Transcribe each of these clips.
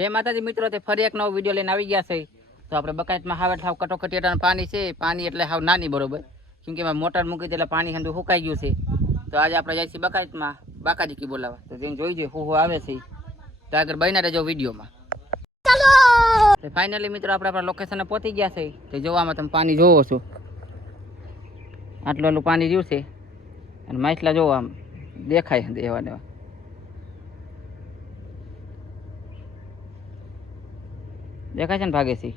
જય માતાજી મિત્રો, તે ફરી એક નવો વિડીયો લઈને આવી ગયા છે. તો આપણે બકાઈટમાં હાવ કટોકટીનું પાણી છે. પાણી એટલે હાવ નાની બરોબર, કેમ કે મોટર મૂકી એટલે પાણી હંધું સુકાઈ ગયું છે. તો આજે આપણે જાય છીએ બકાઈટમાં બાકાજી કી બોલાવા. તો જેને જોઈ જોઈએ હું આવે છે તો આગળ બન્યા રહેજો વિડીયોમાં. ફાઇનલી મિત્રો આપણે આપણા લોકેશને પહોંચી ગયા છે. તો જોવામાં તમે પાણી જોવો છો, આટલું પાણી રહ્યું છે અને માછલા જોવો આમ દેખાય એવા ને એવા. દેખાય છે ને ભાગે છે,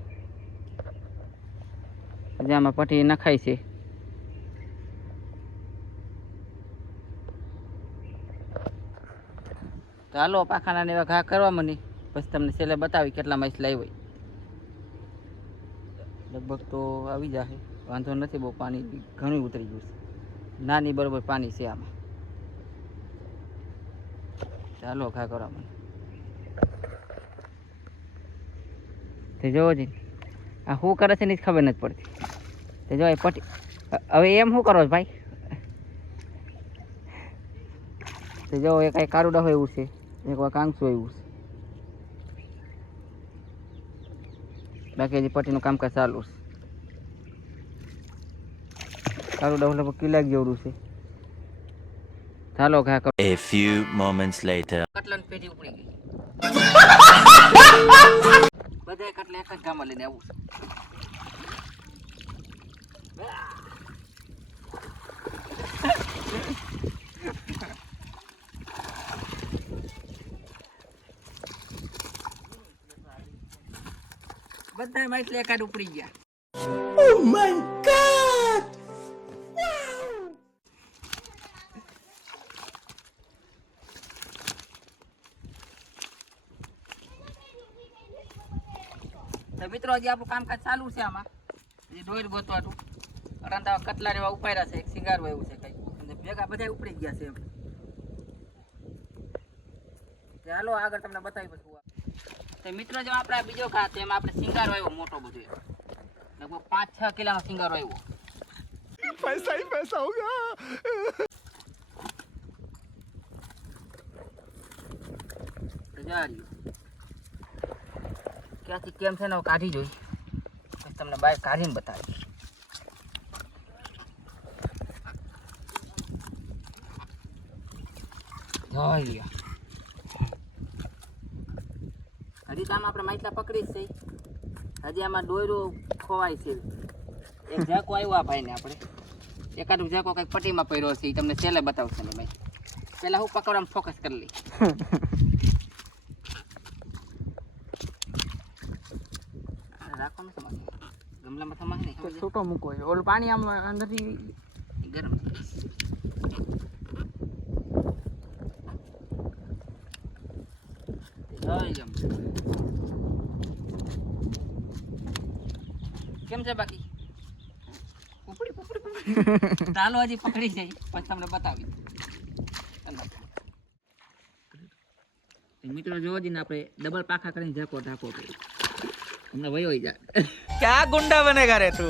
હજી આમાં પટ્ટી નખાય છે. તો હાલો પાખાના એવા ઘા કરવા મને, પછી તમને છેલ્લે બતાવી કેટલા માછલા આવ્યા. લગભગ તો આવી જશે, વાંધો નથી. બહુ પાણી ઘણું ઉતરી ગયું છે, નાની બરોબર પાણી છે આમાં. ચાલો ઘા કરવા મને. તે જોવો જી આ શું કરે છે ને ખબર નથી પડતી. તે જો પટી હવે એમ શું કરો ભાઈ? તે જો એક કારુડા હોય એવું છે, એક કાંગસું એવું છે. બાકી હજી પટ્ટીનું કામકાજ ચાલુ છે. કારુડા લગભગ કિલાક જેવડું છે. ચાલો ઘા કરો. A few moments later. કટલાની પેટી ઉપડી ગઈ. બધા કટલા એક જ ગામમાં લઈને આવું છે. બધા માછલી એકાદ ઉપડી ગયા. Oh my God! તો મિત્રો હજી આપણું કામકાજ ચાલુ છે. આમાં હજી ડોર ગોતવાનું અરાંતા કટલા એવા ઉપાડ્યા છે. એક સિંગાર એવું છે કઈ, અને ભેગા બધા ઉપડી ગયા છે એમ. ચાલો આગળ તમને બતાવી પછી. તો મિત્રો જો આપણે બીજો ઘા તો એમાં આપણે સિંગારો આવ્યો મોટો બધો, લગભગ 5-6 કિલોનો સિંગારો આવ્યો. पैसा ही पैसा होगा. ક્યાંથી કેમ છે ને કાઢી જોઈ, પછી તમને બહાર કાઢીને બતાવી. જોઈ લ્યો, હજી તો આમાં આપણે માછલા પકડી છે. હજી આમાં દોયરું ખોવાય છે. એક ઝાકો આવ્યો આ ભાઈને, આપણે એકાદું ઝાકો કંઈક પટ્ટીમાં પડ્યો છે, એ તમને છેલ્લે બતાવશે ને ભાઈ. પહેલાં હું પકડવામાં ફોકસ કરી લઈ. રાખો ને તમારે ગમલામાં તમારે નહીં છૂટો મૂકવો છે. ઓલું પાણી આમ અંદરથી ગરમ. કેમ છે બાકી? ચાલો હજી પકડી જાય પછી તમને બતાવી. મિત્રો જોવો જ ને આપણે ડબલ પાખા કરીને ઝાકો ઢાંકો કર્યો. હમણાં વયો જાય. क्या गुंडा बनेगा रे तू?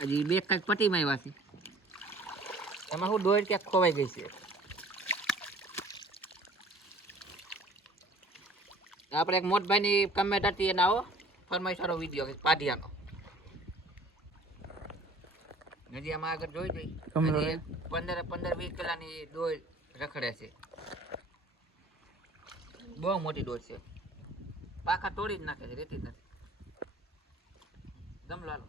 હજી બે કાંઈક પટ્ટીમાં આવ્યા છે. એમાં હું દોડ ક્યાંક ખોવાઈ ગઈ છે. આપણે એક મોટભાઈની કમેન્ટ હતી એના આવો ફરમાઈશ વાળો વિડીયો પાઢિયાનો. હજી આમાં આગળ જોઈ જઈ 15-20 કિલોની દોડ રખડે છે. બહુ મોટી દોડ છે. પાખા તોડી જ નાખે છે, રેતી જ નથી. ગમલો હાલો.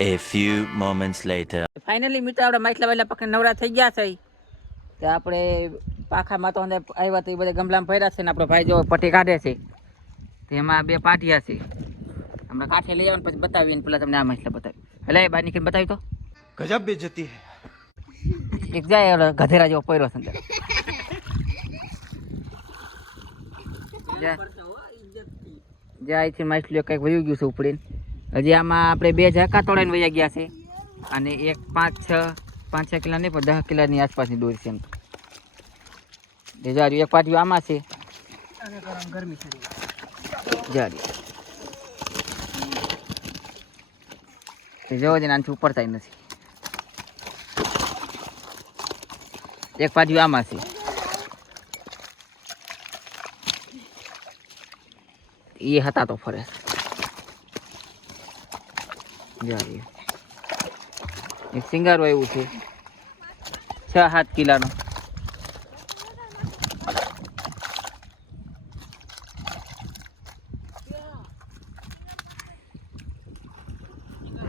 A few moments later. Finally મિત્રો આપણે માછલા વાયલા પકડી નવરા થઈ ગયા છે. તો આપણે પાખામાં તો અંદર આવ્યા તો એ બધા ગમલામાં ભર્યા છે ને આપણો ભાઈ જો પટ્ટી કાઢે છે. તો એમાં બે પાટિયા છે. આપણે કાંઠે લઈ આવવાનું પછી બતાવીને પેલા તમને આ માછલા બતાવી. એટલે બહાર નીકળીને બતાવી તો गजब बेइज्जती है. એક જાય ગધેરા જેવો પડ્યો છે અંદર. જાય છે માછલીઓ કંઈક વયું ગયું છે ઉપડીને. હજી આમાં આપણે બે ઝાકા તોડાઈને વયા ગયા છે અને એક 5-6 કિલો નહીં પણ 10 કિલોની આસપાસની દોરી છે એમ. જારી એક પાટિયું આમાં છે. ગરમી છે જારી. તે જોવો જ આનાથી ઉપર થાય નથી. એક પાટિયું આમાં છે, એ હતા તો ફરે એક સિંગારો એવું છે 6-7 કિલાનો.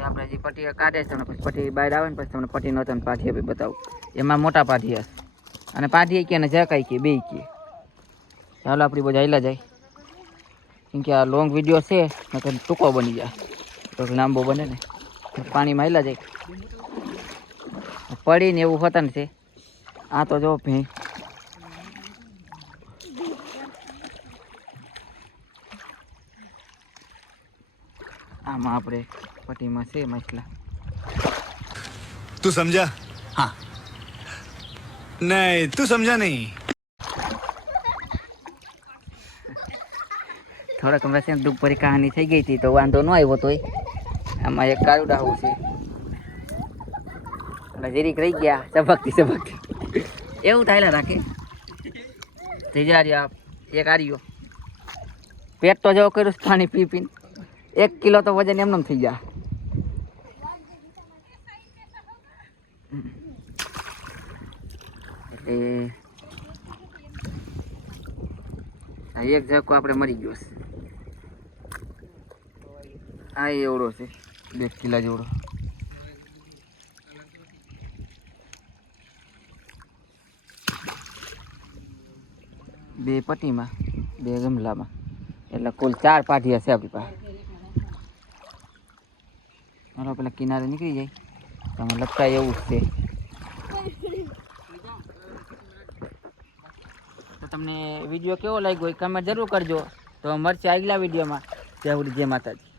આપણે જે પટ્ટી કાઢે છે તમને પછી પટ્ટી બહાર આવે ને પછી તમને પટ્ટી નહોતા પાઠી આપી બતાવું. એમાં મોટા પાઠી હશે અને પાઠી કે ને જકાઈ કે બે કે. ચાલો આપણી બધા હાઈલા જાય, કેમ કે આ લોંગ વિડીયો છે નકર ટૂંકો બની જાય, તો લાંબો બને ને. પાણીમાં હાઈલા જાય પડીને એવું હોતા ને છે. આ તો જો ભેં આમાં આપણે પટ્ટીમાં છે મસલા. तू समझा? हाँ नहीं तू समझा नहीं. થોડાક હમણાં છે દુઃખ ભરી કહાની થઈ ગઈ હતી તો વાંધો ન આવ્યો તોય. આમાં એક કાળું ડાહું છે એટલે જરીક રહી ગયા ચબકતી એવું થાય રાખે તેજારિયા. એક આર્યો પેટ તો જેવો કર્યું પાણી પી પીને 1 કિલો તો વજન એમને થઈ જાય. એટલે આ એક ઝાકો આપણે મરી ગયો છે. આ એવડો છે 2 કિલા જેવડો. બે પટ્ટીમાં 2 ગમલામાં એટલે કુલ 4 પાઠી હશે આપણી પાસે. મારો પેલા કિનારે નીકળી જાય તમે લટકાય એવું જ છે. તો તમને વિડીયો કેવો લાગ્યો એ કમેન્ટ જરૂર કરજો. તો મળશે આગલા વિડીયોમાં. ત્યાં સુધી જય માતાજી.